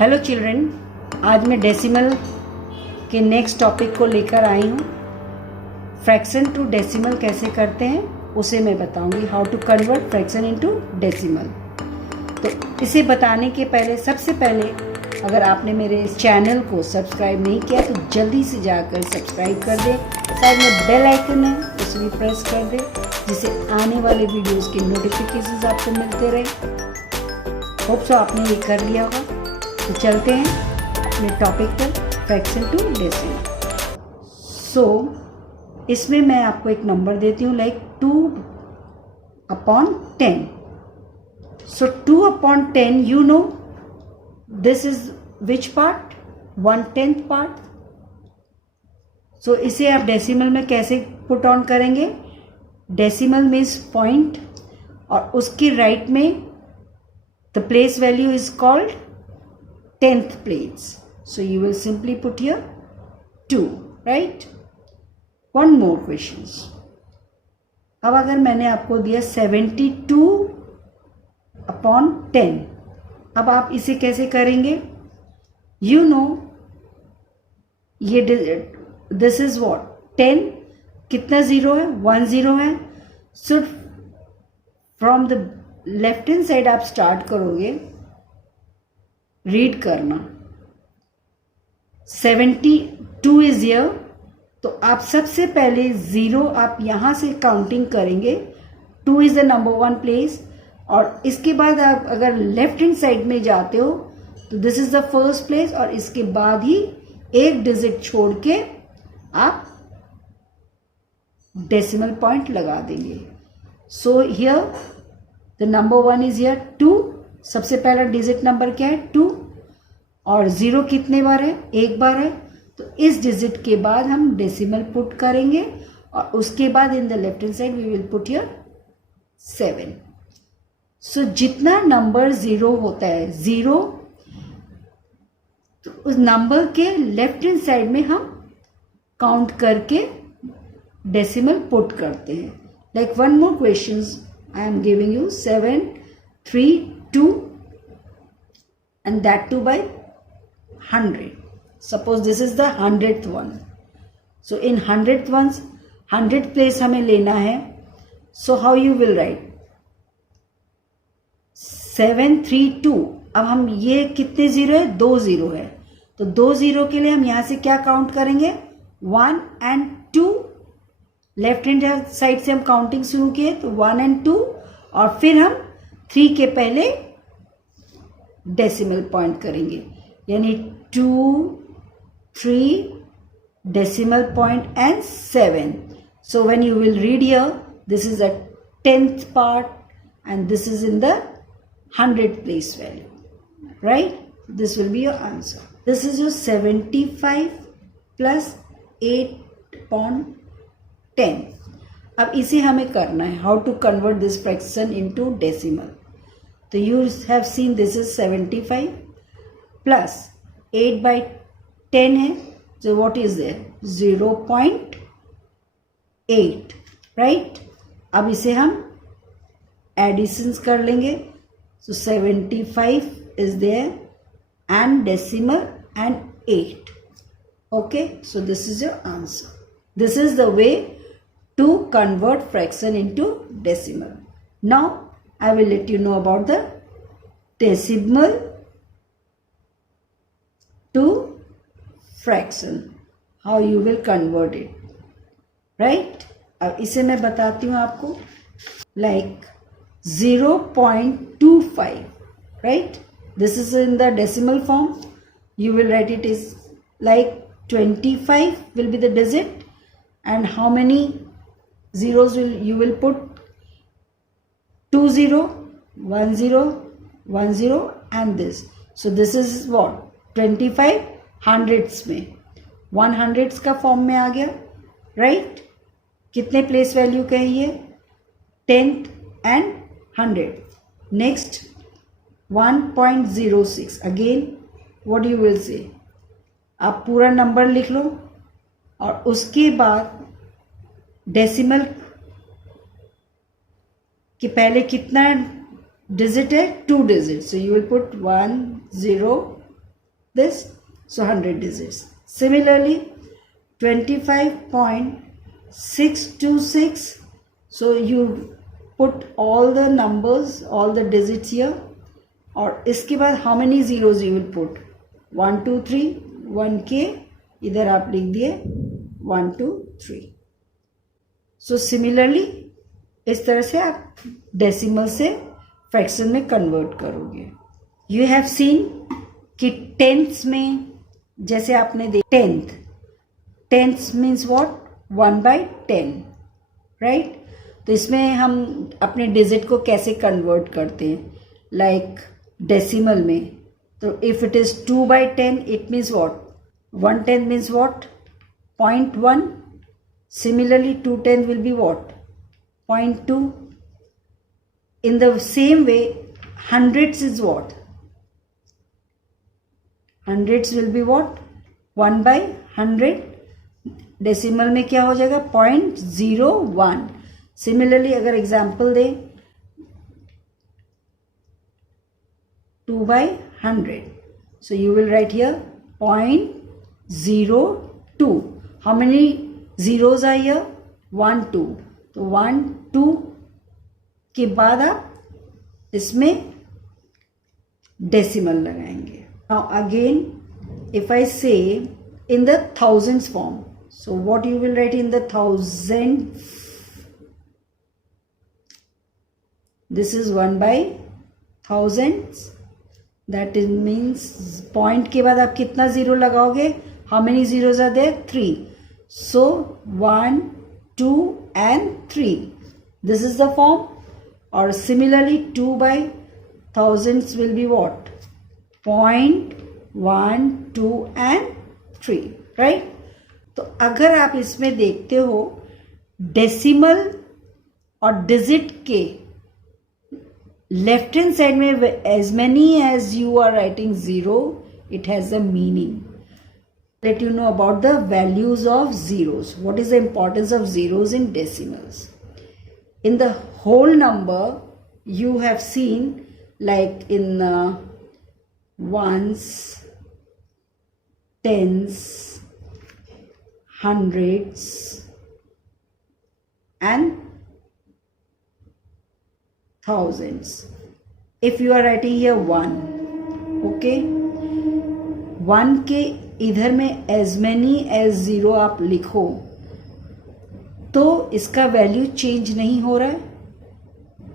Hello children, आज मैं decimal के नेक्स्ट टॉपिक को लेकर आई हूँ। फ्रैक्शन टू डेसिमल कैसे करते हैं उसे मैं बताऊंगी। How to convert fraction into decimal. तो इसे बताने के पहले सबसे पहले अगर आपने मेरे चैनल को सब्सक्राइब नहीं किया तो जल्दी से जाकर सब्सक्राइब कर दें। साइड में बेल आइकन है उसे भी प्रेस कर दें, जिससे आने वाले वीडियोस के नोटिफिकेशंस आपको मिलते रहे। होप सो आपने ये कर लिया होगा। तो चलते हैं अपने टॉपिक पर, फ्रैक्शन टू डेसिमल। सो इसमें मैं आपको एक नंबर देती हूँ like 2/10। So 2/10 you know this is which part? 1/10 part. So इसे आप डेसिमल में कैसे पुट ऑन करेंगे? डेसिमल मीन्स पॉइंट, और उसके राइट में the place value is called 10th place. So you will simply put here 2, right? One more questions. अब अगर मैंने आपको दिया 72/10, अब आप इसे कैसे करेंगे? You know ये this is what 10, कितना जीरो है? 1 0 है। So from the left hand side आप स्टार्ट करोगे रीड करना। 72 इज हियर, तो आप सबसे पहले 0 आप यहां से काउंटिंग करेंगे। 2 इज द नंबर 1 प्लेस, और इसके बाद आप अगर लेफ्ट हैंड साइड में जाते हो तो this is the first place, और इसके बाद ही एक डिजिट छोड़ के आप डेसिमल पॉइंट लगा देंगे। So here the number 1 is here 2। सबसे पहला डिजिट नंबर क्या है? 2, और 0 कितने बार है? एक बार है। तो इस डिजिट के बाद हम डेसिमल पुट करेंगे, और उसके बाद in the left hand side we will put here 7। सो जितना नंबर 0 होता है 0, तो उस नंबर के लेफ्ट हैंड साइड में हम काउंट करके डेसिमल पुट करते हैं। Like one more questions I am giving you 7 3 2, and that too by 100. Suppose this is the 100th one. So in 100th ones 100th place हमें लेना है। So how you will write? 7 3 2। अब हम ये कितने zero है? 2 0 है। तो 2 0 के लिए हम यहां से क्या काउंट करेंगे? 1 and 2। लेफ्ट हैंड साइड से हम काउंटिंग शुरू किए तो 1 and 2, और फिर हम 3 के पहले डेसिमल पॉइंट करेंगे, यानी 2 3 decimal point and 7। So when you will read here this is a 10th part and this is in the 100th place value, right? This will be your answer. This is your 75 plus 8/10। अब इसे हमें करना है how to convert this fraction into decimal. तो you have seen this is 75 plus 8/10 है, so what is there? 0.8, right? अब इसे हम एडिशंस कर लेंगे। So 75 is there and decimal and 8. Okay, so this is your answer. This is the way to convert fraction into decimal. Now I will let you know about the decimal to fraction, how you will convert it, right? अब इसे मैं बताती हूँ आपको, like 0.25, right? This is in the decimal form. You will write it is like 25 will be the digit, and how many zeros you will put? 2 0 1 0 1 0 and this. So this is what 25 hundredths में 100ths का form में आ गया, right? कितने place value का है ये? 10th and 100th. Next 1.06. Again what you will say, आप पूरा नंबर लिख लो, और उसके बाद डेसिमल के पहले कितना डिजिट है? 2 digit. So you will put 1 0 this, so 100 digits. Similarly 25.626, so you put all the numbers, all the digits here, और इसके बाद how many zeros you will put, 1 2 3 1k, इधर आप लिख दिए 1 2 3. सो सिमिलरली इस तरह से आप डेसिमल से फ्रैक्शन में कन्वर्ट करोगे. यू हैव सीन कि टेंथ्स में जैसे आपने देखा टेंथ्स मीन्स व्हाट, 1/10, राइट. तो इसमें हम अपने डिजिट को कैसे कन्वर्ट करते हैं, लाइक डेसिमल में. तो if it is 2/10 it means what, 1/10 means what, 0.1. Similarly 2/10 will be what, 0.2. In the same way hundreds is what, hundreds will be what, 1/100. Decimal में क्या हो जाएगा, 0.01. सिमिलरली अगर एग्जाम्पल दें 2/100, so you will write here 0.02. how many zeros are here, 1 2. तो 1 2 के बाद आप इसमें डेसिमल लगाएंगे. Now again if I say in the thousands form, so what you will write in the thousand, this is 1/thousands, that is means point के बाद आप कितना जीरो लगाओगे, how many zeros are there, 3. So 1 2 and 3, this is the form. Or similarly 2/thousands will be what, 0.1 2 and 3, right. तो अगर आप इसमें देखते हो डेसिमल और डिजिट के लेफ्ट हैंड साइड में as many as you are writing zero, it has a meaning. Let you know about the values of zeros. What is the importance of zeros in decimals? In the whole number, you have seen like in ones, tens, hundreds, and thousands. If you are writing here 1, okay, 1 के इधर में as many as zero आप लिखो तो इसका value change नहीं हो रहा है,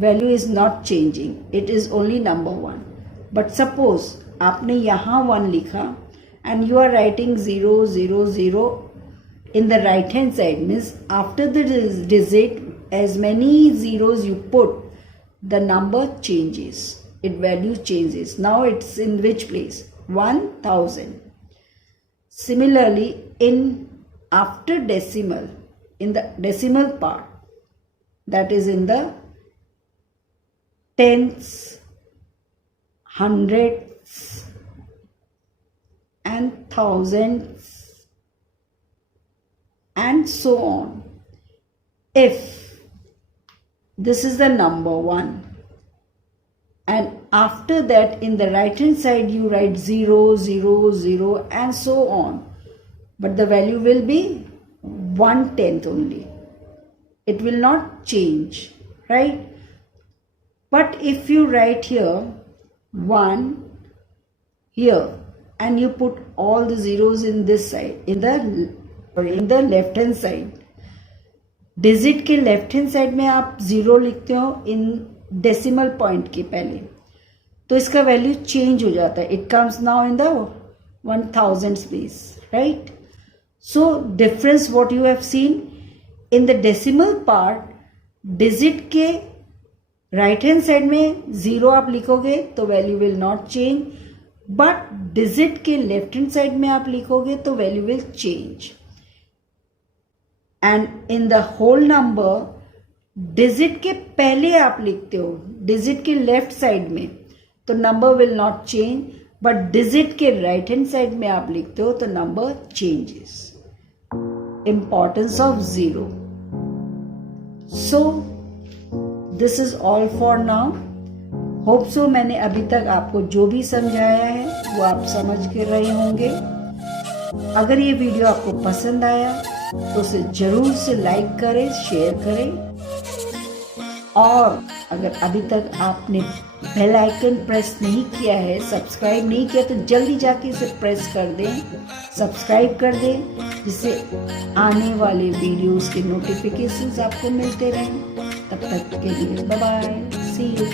value is not changing, it is only number 1. But suppose आपने यहाँ 1 लिखा and you are writing 0 0 0 in the right hand side, means after the digit as many zeros you put, the number changes, its value changes. Now it's in which place, 1000. Similarly in after decimal, in the decimal part, that is in the tenths, hundreds and thousands and so on, if this is the number 1 and after that in the right hand side you write 0 0 0 and so on, but the value will be 1/10 only, it will not change, right. But if you write here 1 here and you put all the zeros in this side, in the left hand side, digit के left hand side में आप 0 लिखते हो in decimal point के पहले, तो इसका value change हो जाता है, it comes now in the 1000 place, right. So difference what you have seen in the decimal part, digit के राइट हैंड साइड में 0 आप लिखोगे तो value will not change, but digit के लेफ्ट हैंड साइड में आप लिखोगे तो value will change. And in the whole number digit के पहले आप लिखते हो डिजिट के लेफ्ट साइड में तो number will not change, but digit के राइट हैंड साइड में आप लिखते हो तो number changes. Importance of zero. So this is all for now. Hope so मैंने अभी तक आपको जो भी समझाया है वो आप समझ के रहे होंगे। अगर ये वीडियो आपको पसंद आया तो उसे जरूर से लाइक करें, शेयर करें, और अगर अभी तक आपने बेल आइकन प्रेस नहीं किया है, सब्सक्राइब नहीं किया, तो जल्दी जाके इसे प्रेस कर दें, सब्सक्राइब कर दें, जिससे आने वाले वीडियोस के नोटिफिकेशंस आपको मिलते रहें। तब तक के लिए बाय बाय, सी यू।